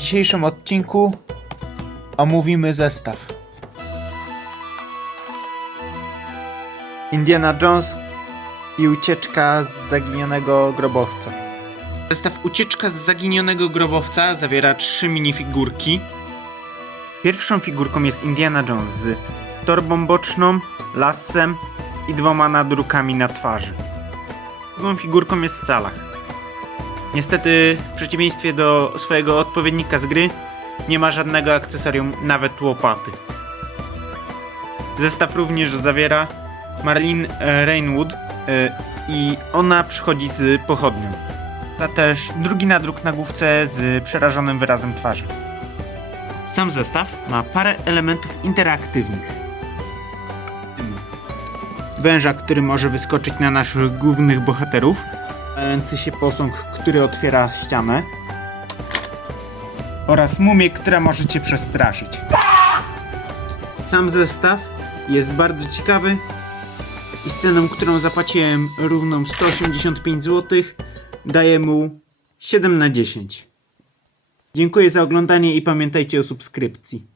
dzisiejszym odcinku omówimy zestaw. Indiana Jones i ucieczka z zaginionego grobowca. Zestaw Ucieczka z zaginionego grobowca zawiera trzy minifigurki. Pierwszą figurką jest Indiana Jones z torbą boczną, lasem i dwoma nadrukami na twarzy. Drugą figurką jest Salah. Niestety, w przeciwieństwie do swojego odpowiednika z gry, nie ma żadnego akcesorium, nawet łopaty. Zestaw również zawiera Marlene e, Rainwood e, i ona przychodzi z pochodnią. Ta też drugi nadruk na główce z przerażonym wyrazem twarzy. Sam zestaw ma parę elementów interaktywnych. Węża, który może wyskoczyć na naszych głównych bohaterów, mający się posąg, który otwiera ścianę oraz mumię, która może cię przestraszyć. Sam zestaw jest bardzo ciekawy i sceną, którą zapłaciłem równą 185 zł, daję mu 7 na 10. Dziękuję za oglądanie i pamiętajcie o subskrypcji.